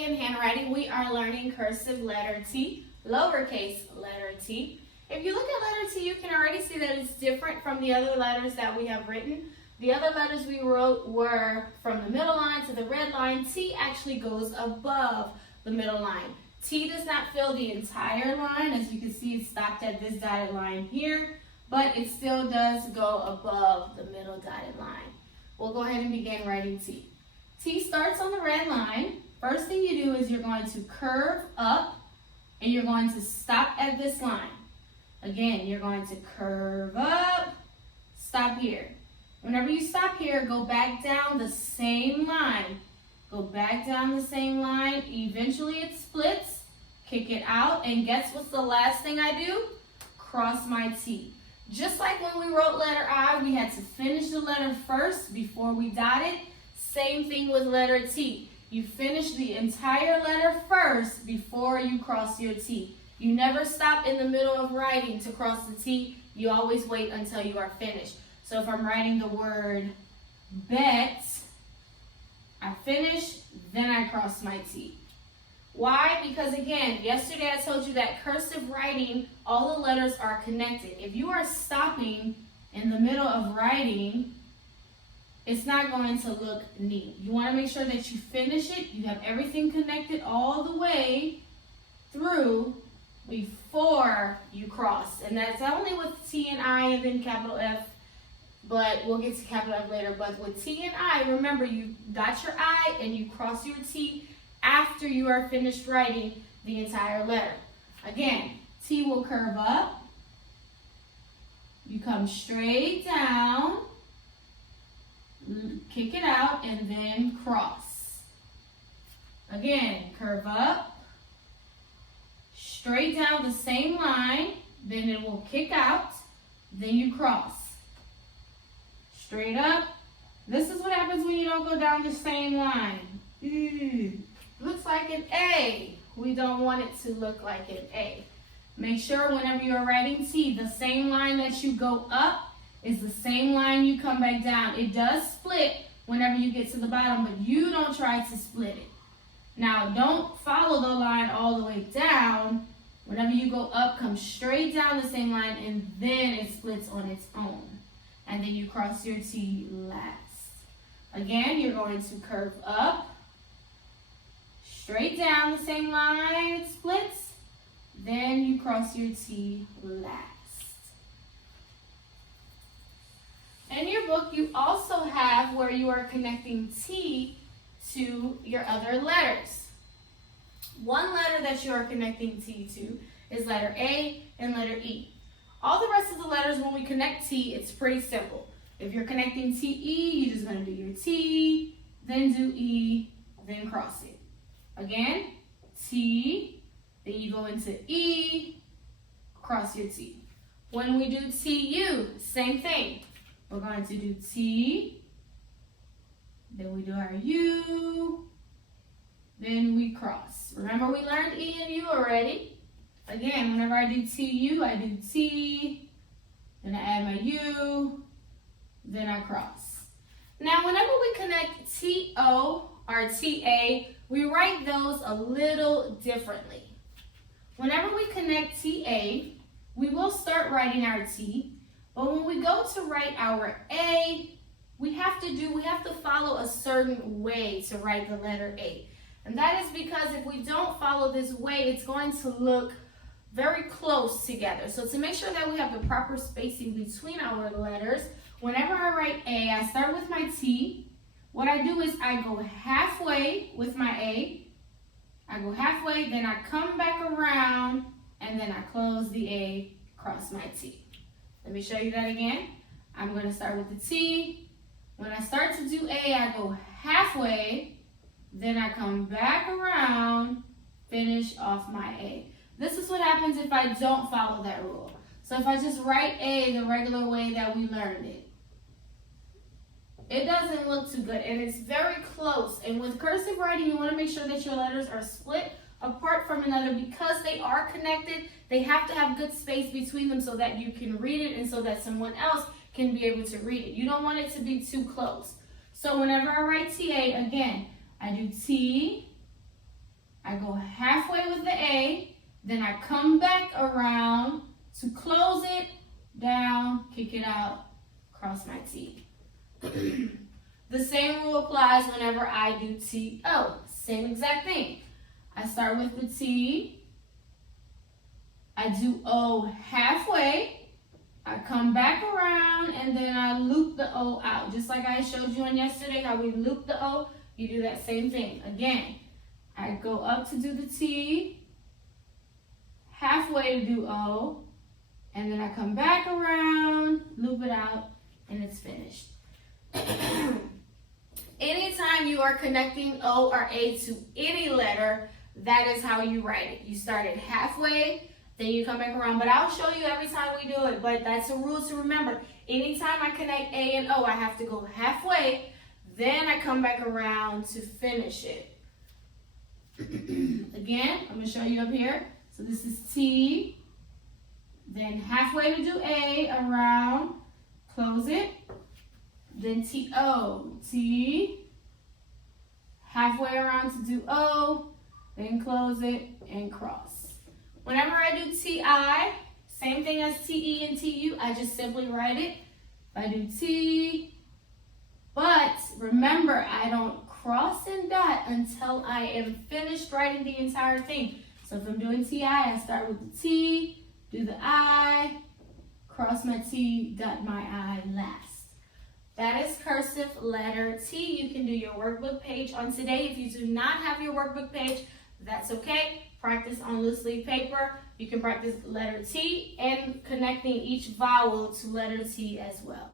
Today in handwriting, we are learning cursive letter T, lowercase letter T. If you look at letter T, you can already see that it's different from the other letters that we have written. The other letters we wrote were from the middle line to the red line. T actually goes above the middle line. T does not fill the entire line. As you can see, it stopped at this dotted line here, but it still does go above the middle dotted line. We'll go ahead and begin writing T. T starts on the red line. First thing you do is you're going to curve up and you're going to stop at this line. Again, you're going to curve up, stop here. Whenever you stop here, go back down the same line. Go back down the same line. Eventually it splits. Kick it out. And guess what's the last thing I do? Cross my T. Just like when we wrote letter I, we had to finish the letter first before we dotted. Same thing with letter T. You finish the entire letter first before you cross your T. You never stop in the middle of writing to cross the T. You always wait until you are finished. So if I'm writing the word bet, I finish, then I cross my T. Why? Because again, yesterday I told you that cursive writing, all the letters are connected. If you are stopping in the middle of writing, it's not going to look neat. You want to make sure that you finish it. You have everything connected all the way through before you cross. And that's only with T and I and then capital F, but we'll get to capital F later. But with T and I, remember you dot your I and you cross your T after you are finished writing the entire letter. Again, T will curve up. You come straight down, kick it out, and then cross. Again, curve up, straight down the same line, then it will kick out, then you cross. Straight up. This is what happens when you don't go down the same line. Looks like an A. We don't want it to look like an A. Make sure whenever you're writing T, the same line that you go up is the same line you come back down. It does split whenever you get to the bottom, but you don't try to split it. Now, don't follow the line all the way down. Whenever you go up, come straight down the same line, and then it splits on its own. And then you cross your T last. Again, you're going to curve up, straight down the same line, it splits, then you cross your T last. In your book, you also have where you are connecting T to your other letters. One letter that you are connecting T to is letter A and letter E. All the rest of the letters, when we connect T, it's pretty simple. If you're connecting T-E, you're just going to do your T, then do E, then cross it. Again, T, then you go into E, cross your T. When we do T-U, same thing. We're going to do T, then we do our U, then we cross. Remember we learned E and U already. Again, whenever I do T-U, I do T, then I add my U, then I cross. Now, whenever we connect T-O or T-A, we write those a little differently. Whenever we connect T-A, we will start writing our T, but when we go to write our A, we have to follow a certain way to write the letter A. And that is because if we don't follow this way, it's going to look very close together. So to make sure that we have the proper spacing between our letters, whenever I write A, I start with my T. What I do is I go halfway with my A. I go halfway, then I come back around, and then I close the A, cross my T. Let me show you that again. I'm going to start with the T. When I start to do A, I go halfway, then I come back around, finish off my A. This is what happens if I don't follow that rule. So if I just write A the regular way that we learned it, it doesn't look too good, and it's very close. And with cursive writing, you want to make sure that your letters are split apart from another because they are connected. They have to have good space between them so that you can read it and so that someone else can be able to read it. You don't want it to be too close. So whenever I write TA, again, I do T, Then I come back around to close it, down, kick it out, cross my T. The same rule applies whenever I do T-O. Same exact thing. I start with the T. I do O halfway. I come back around and then I loop the O out. Just like I showed you on yesterday how we loop the O, you do that same thing. Again, I go up to do the T, halfway to do O, and then I come back around, loop it out, and it's finished. Anytime you are connecting O or A to any letter, that is how you write it. You start it halfway, then you come back around. But I'll show you every time we do it, but that's a rule to remember. Anytime I connect A and O, I have to go halfway, then I come back around to finish it. Again, I'm going to show you up here. So this is T, then halfway to do A, around, close it, then T-O, T, halfway around to do O, then close it and cross. Whenever I do T-I, same thing as T-E and T-U, I just simply write it. If I do T, but remember, I don't cross and dot until I am finished writing the entire thing. So if I'm doing T-I, I start with the T, do the I, cross my T, dot my I last. That is cursive letter T. You can do your workbook page on today. If you do not have your workbook page, that's okay. Practice on loose leaf paper. You can practice letter T and connecting each vowel to letter T as well.